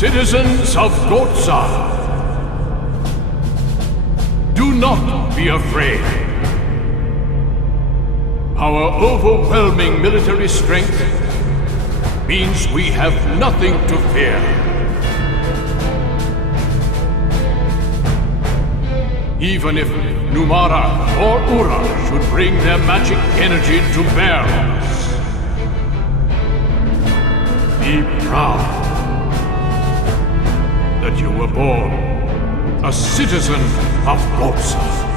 Citizens of Gohtza, do not be afraid. Our overwhelming military strength means we have nothing to fear. Even if Numara or Ura should bring their magic energy to bear on us, be proud that you were born a citizen of Gohtza.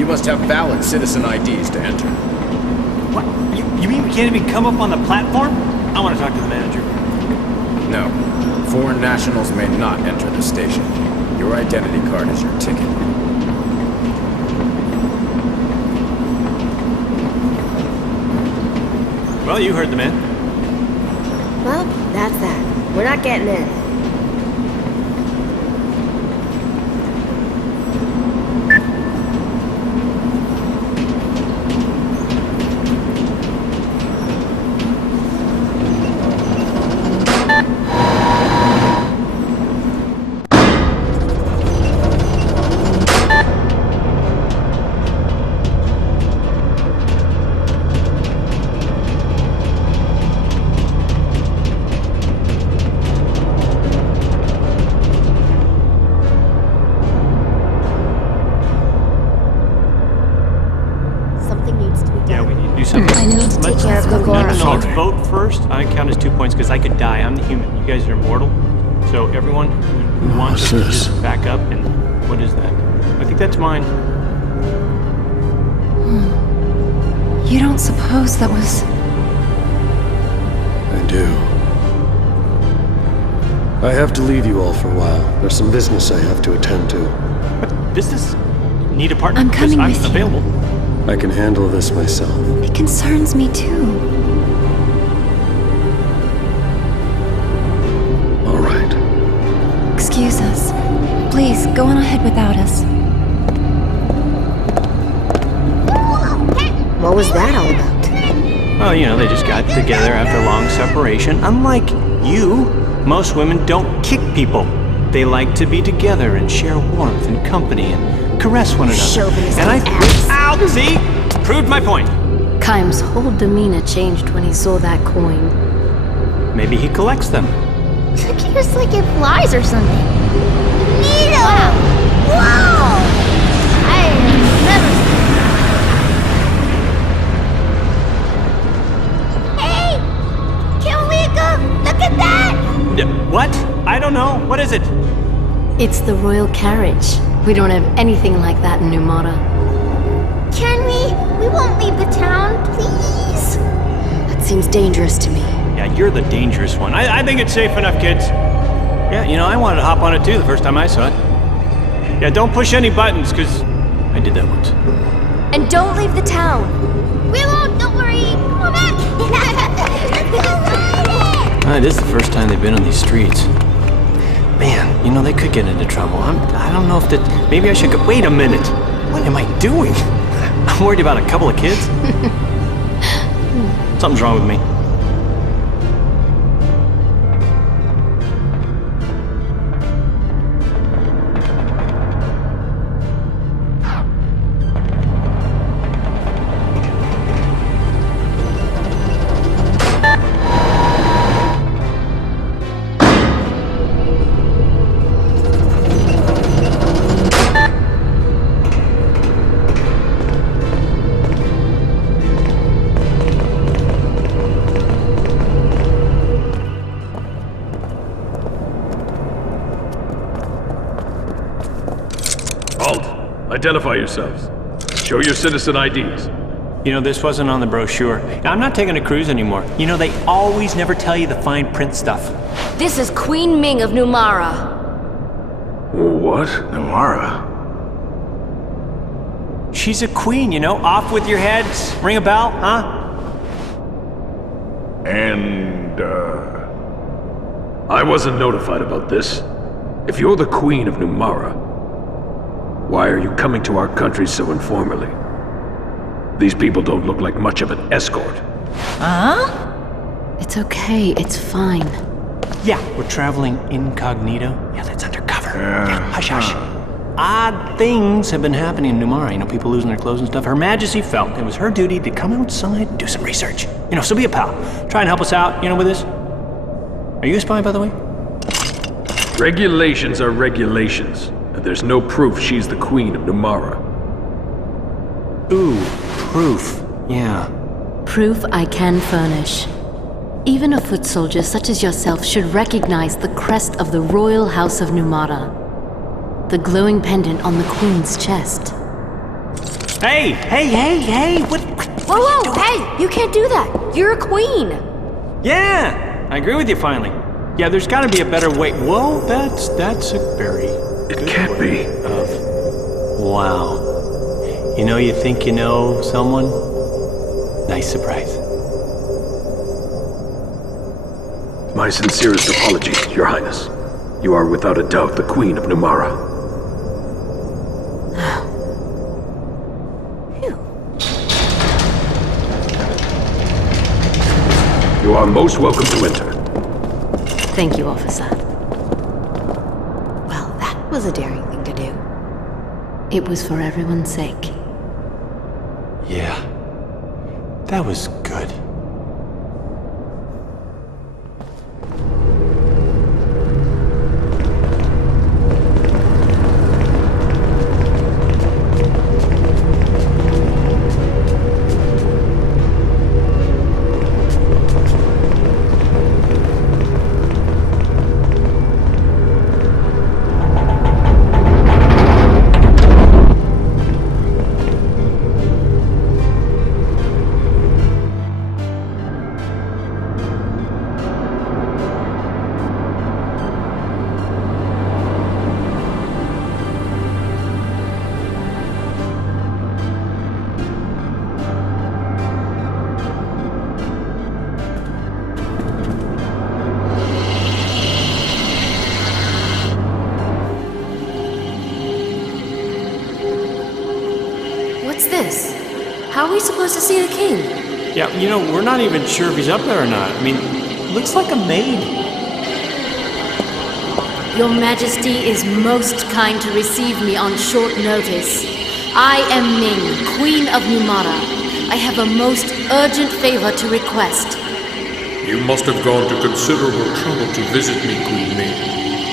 You must have valid citizen IDs to enter. What? You mean we can't even come up on the platform? I want to talk to the manager. No. Foreign nationals may not enter the station. Your identity card is your ticket. Well, you heard the man. Well, that's that. We're not getting in. Let's vote first. I count as 2 points because I could die. I'm the human. You guys are immortal. So everyone who wants to just back up and what is that? I think that's mine. You don't suppose that was... I do. I have to leave you all for a while. There's some business I have to attend to. What business? Need a partner? I'm coming with you. Available. I can handle this myself. It concerns me too. All right. Excuse us. Please, go on ahead without us. What was that all about? Well, you know, they just got together after a long separation. Unlike you, most women don't kick people. They like to be together and share warmth and company and caress one another. Chauvinistic And ass. Ow! See? Proved my point. Kaim's whole demeanor changed when he saw that coin. Maybe he collects them. Just like it flies or something. Neato! Wow! I never Hey! Can we go look at that? What? I don't know. What is it? It's the royal carriage. We don't have anything like that in Numara. Can we? We won't leave the town, please. That seems dangerous to me. Yeah, you're the dangerous one. I think it's safe enough, kids. Yeah, you know, I wanted to hop on it too the first time I saw it. Yeah, don't push any buttons, because I did that once. And don't leave the town. We won't, don't worry. Come on back. This is the first time they've been on these streets. Man, you know, they could get into trouble. I don't know if that... Maybe I should go... Wait a minute. What am I doing? I'm worried about a couple of kids. Something's wrong with me. Identify yourselves. Show your citizen IDs. You know, this wasn't on the brochure. Now, I'm not taking a cruise anymore. You know, they always never tell you the fine print stuff. This is Queen Ming of Numara. What? Numara? She's a queen, you know? Off with your heads. Ring a bell, huh? And, I wasn't notified about this. If you're the Queen of Numara, why are you coming to our country so informally? These people don't look like much of an escort. Huh? It's okay, it's fine. Yeah, we're traveling incognito. Yeah, that's undercover. Yeah, hush, hush. Odd things have been happening in Numara. You know, people losing their clothes and stuff. Her Majesty felt it was her duty to come outside and do some research. You know, so be a pal. Try and help us out, you know, with this. Are you a spy, by the way? Regulations are regulations. And there's no proof she's the Queen of Numara. Ooh, proof. Yeah. Proof I can furnish. Even a foot soldier such as yourself should recognize the crest of the Royal House of Numara. The glowing pendant on the Queen's chest. Hey, what? Whoa, hey, you can't do that. You're a queen. Yeah, I agree with you finally. Yeah, there's gotta be a better way. Whoa, that's a very It can't be. Wow. You know, you think you know someone? Nice surprise. My sincerest apologies, Your Highness. You are without a doubt the Queen of Numara. You are most welcome to enter. Thank you, officer. Well, that was a daring thing to do. It was for everyone's sake. Yeah, that was good. What's this? How are we supposed to see the king? Yeah, you know, we're not even sure if he's up there or not. I mean, looks like a maid. Your Majesty is most kind to receive me on short notice. I am Ming, Queen of Numara. I have a most urgent favor to request. You must have gone to considerable trouble to visit me, Queen Ming.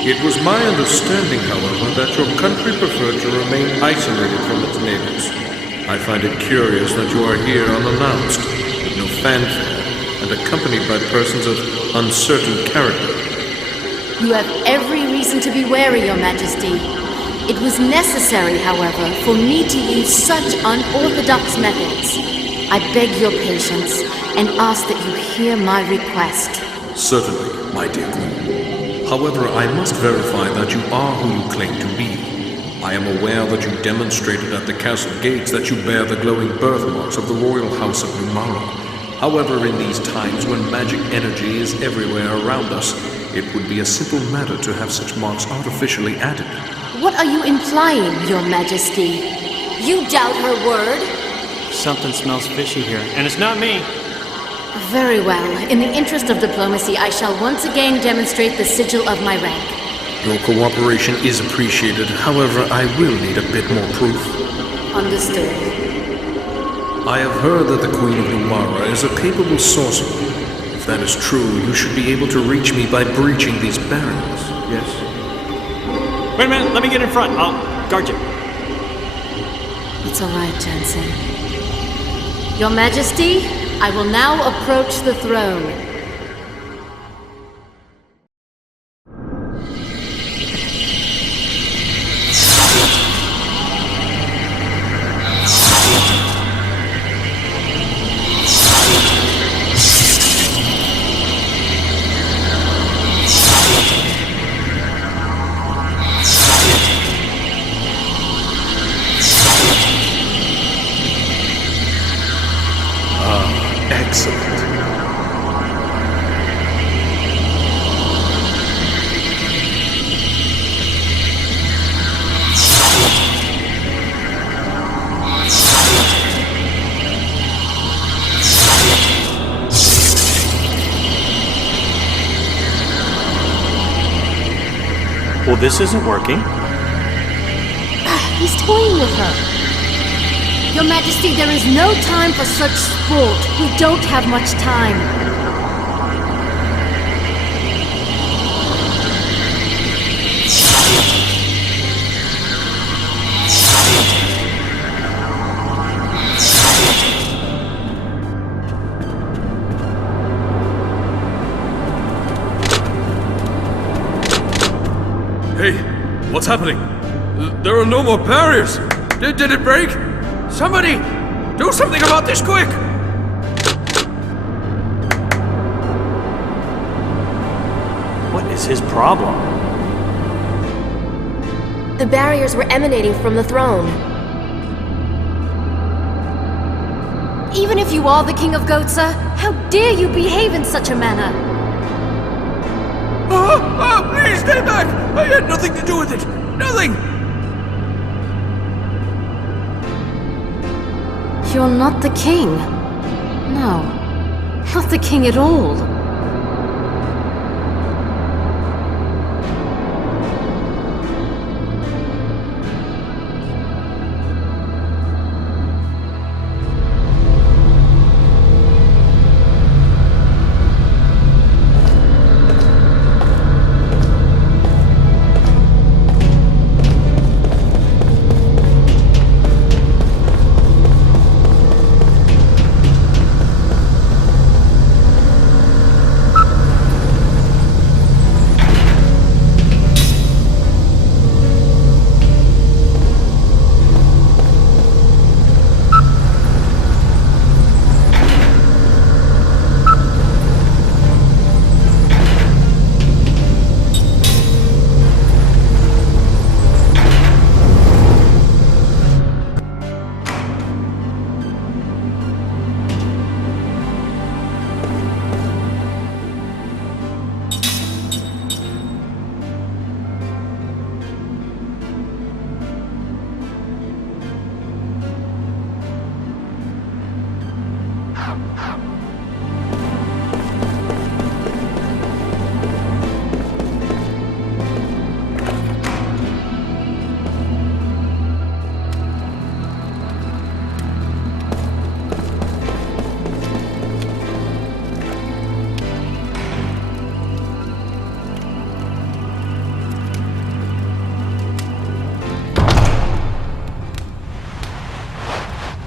It was my understanding, however, that your country preferred to remain isolated from its neighbors. I find it curious that you are here unannounced, with no fanfare, and accompanied by persons of uncertain character. You have every reason to be wary, Your Majesty. It was necessary, however, for me to use such unorthodox methods. I beg your patience and ask that you hear my request. Certainly, my dear Queen. However, I must verify that you are who you claim to be. I am aware that you demonstrated at the castle gates that you bear the glowing birthmarks of the royal house of Numara. However, in these times when magic energy is everywhere around us, it would be a simple matter to have such marks artificially added. What are you implying, Your Majesty? You doubt her word? Something smells fishy here, and it's not me. Very well. In the interest of diplomacy, I shall once again demonstrate the sigil of my rank. Your cooperation is appreciated. However, I will need a bit more proof. Understood. I have heard that the Queen of Numara is a capable sorcerer. If that is true, you should be able to reach me by breaching these barriers. Yes? Wait a minute, let me get in front. I'll guard you. It's all right, Jensen. Your Majesty, I will now approach the throne. Excellent. Well, this isn't working. He's toying with her. Your Majesty, there is no time for such sport. We don't have much time. Hey, what's happening? There are no more barriers! Did it break? Somebody! Do something about this quick! What is his problem? The barriers were emanating from the throne. Even if you are the King of Gohtza, how dare you behave in such a manner? Please stay back! I had nothing to do with it! Nothing! You're not the king. No, not the king at all.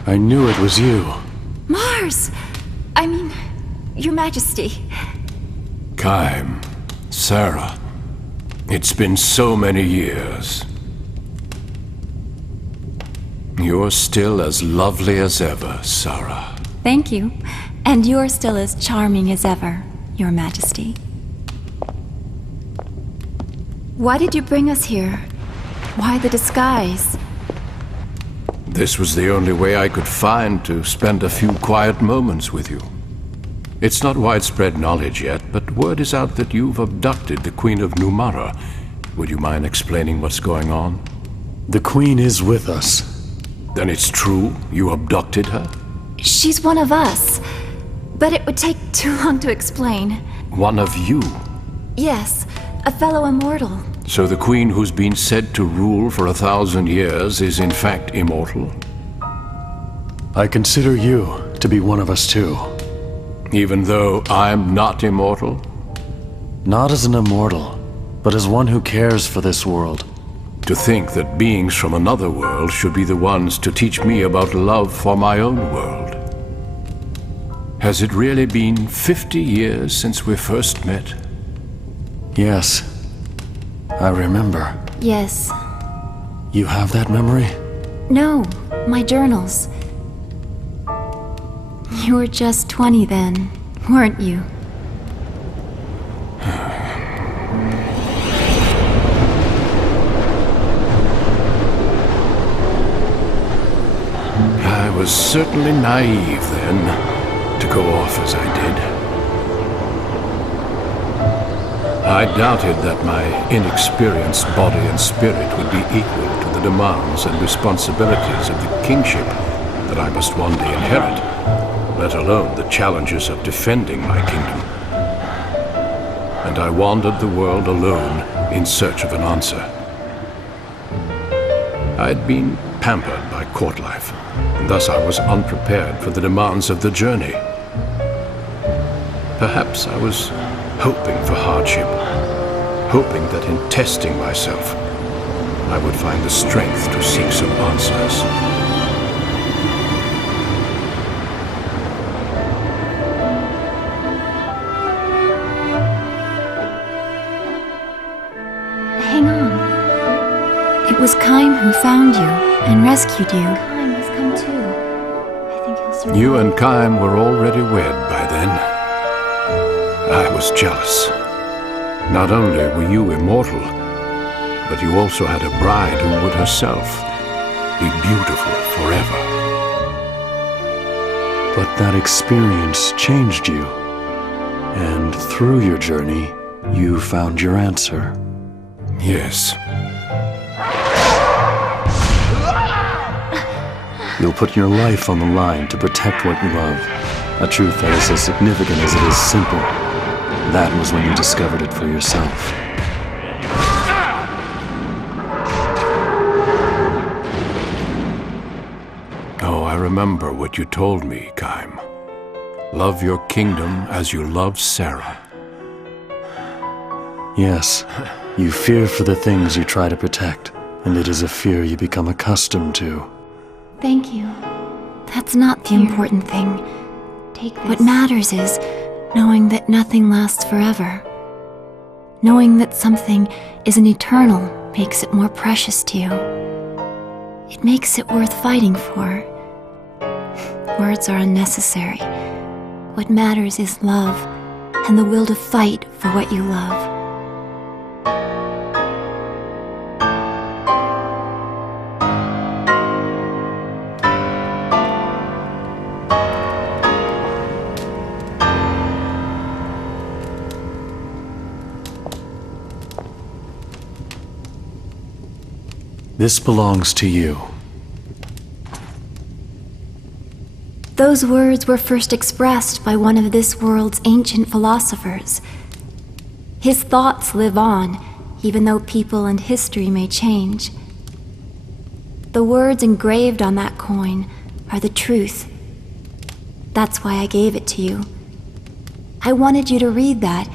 I knew it was you. Mars! I mean, Your Majesty. Kaim, Sarah, it's been so many years. You're still as lovely as ever, Sarah. Thank you. And you're still as charming as ever, Your Majesty. Why did you bring us here? Why the disguise? This was the only way I could find to spend a few quiet moments with you. It's not widespread knowledge yet, but word is out that you've abducted the Queen of Numara. Would you mind explaining what's going on? The Queen is with us. Then it's true you abducted her? She's one of us. But it would take too long to explain. One of you? Yes, a fellow immortal. So the Queen who's been said to rule for 1,000 years is in fact immortal? I consider you to be one of us too. Even though I'm not immortal? Not as an immortal, but as one who cares for this world. To think that beings from another world should be the ones to teach me about love for my own world. Has it really been 50 years since we first met? Yes. I remember. Yes. You have that memory? No, my journals. You were just 20 then, weren't you? I was certainly naive then, to go off as I did. I doubted that my inexperienced body and spirit would be equal to the demands and responsibilities of the kingship that I must one day inherit, let alone the challenges of defending my kingdom. And I wandered the world alone in search of an answer. I'd been pampered by court life, and thus I was unprepared for the demands of the journey. Perhaps I was hoping for hardship, hoping that in testing myself, I would find the strength to seek some answers. Hang on. It was Kaim who found you and rescued you. Kaim has come too. You and Kaim were already wed by then. I was jealous. Not only were you immortal, but you also had a bride who would herself be beautiful forever. But that experience changed you. And through your journey, you found your answer. Yes. You'll put your life on the line to protect what you love. A truth that is as significant as it is simple. That was when you discovered it for yourself. Oh, I remember what you told me, Kaim. Love your kingdom as you love Sarah. Yes, you fear for the things you try to protect, and it is a fear you become accustomed to. Thank you. That's not the important thing. Take this. What matters is knowing that nothing lasts forever. Knowing that something isn't eternal makes it more precious to you. It makes it worth fighting for. Words are unnecessary. What matters is love, and the will to fight for what you love. This belongs to you. Those words were first expressed by one of this world's ancient philosophers. His thoughts live on, even though people and history may change. The words engraved on that coin are the truth. That's why I gave it to you. I wanted you to read that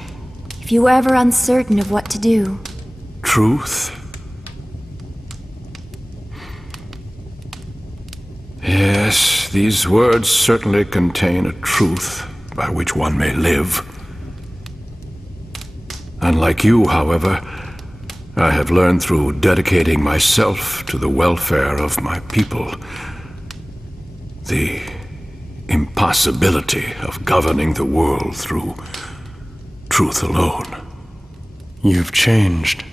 if you were ever uncertain of what to do. Truth? Yes, these words certainly contain a truth by which one may live. Unlike you, however, I have learned through dedicating myself to the welfare of my people the impossibility of governing the world through truth alone. You've changed.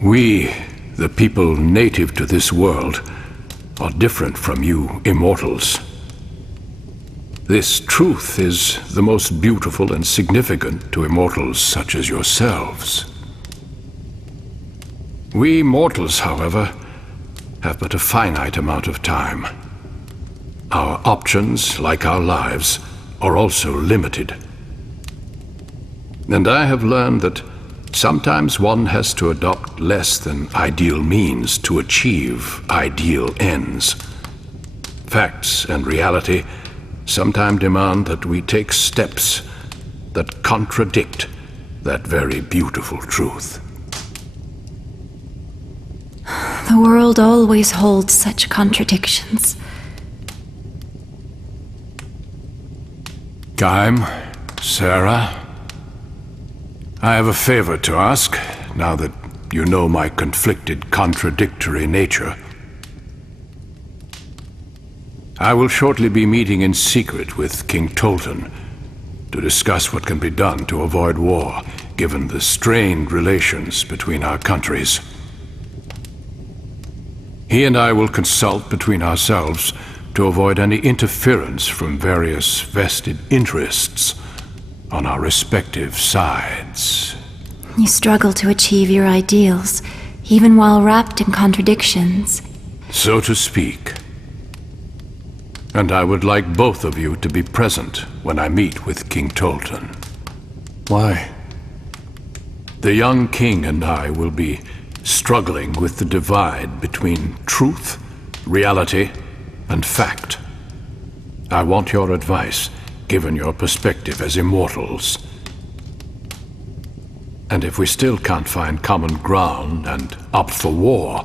We, the people native to this world, are different from you immortals. This truth is the most beautiful and significant to immortals such as yourselves. We mortals, however, have but a finite amount of time. Our options, like our lives, are also limited. And I have learned that sometimes one has to adopt less than ideal means to achieve ideal ends. Facts and reality sometimes demand that we take steps that contradict that very beautiful truth. The world always holds such contradictions. Kaim, Sarah, I have a favor to ask, now that you know my conflicted, contradictory nature. I will shortly be meeting in secret with King Tolton to discuss what can be done to avoid war, given the strained relations between our countries. He and I will consult between ourselves to avoid any interference from various vested interests on our respective sides. You struggle to achieve your ideals, even while wrapped in contradictions. So to speak. And I would like both of you to be present when I meet with King Tolton. Why? The young king and I will be struggling with the divide between truth, reality, and fact. I want your advice, given your perspective as immortals. And if we still can't find common ground and opt for war,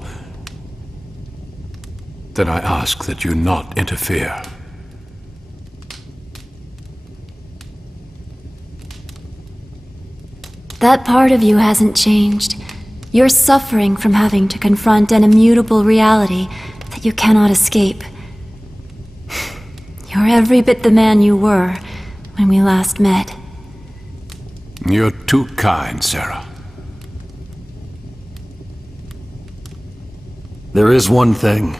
then I ask that you not interfere. That part of you hasn't changed. You're suffering from having to confront an immutable reality that you cannot escape. You're every bit the man you were when we last met. You're too kind, Sarah. There is one thing.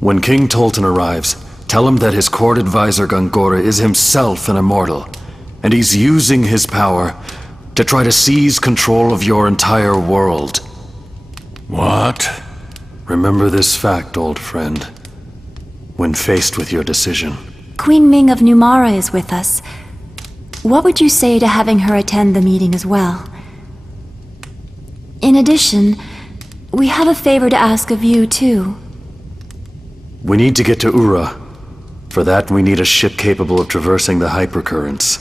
When King Tolton arrives, tell him that his court advisor Gongora is himself an immortal, and he's using his power to try to seize control of your entire world. What? Remember this fact, old friend, when faced with your decision. Queen Ming of Numara is with us. What would you say to having her attend the meeting as well? In addition, we have a favor to ask of you, too. We need to get to Ura. For that, we need a ship capable of traversing the hypercurrents.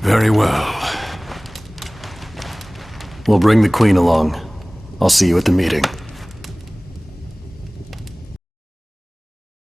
Very well. We'll bring the Queen along. I'll see you at the meeting.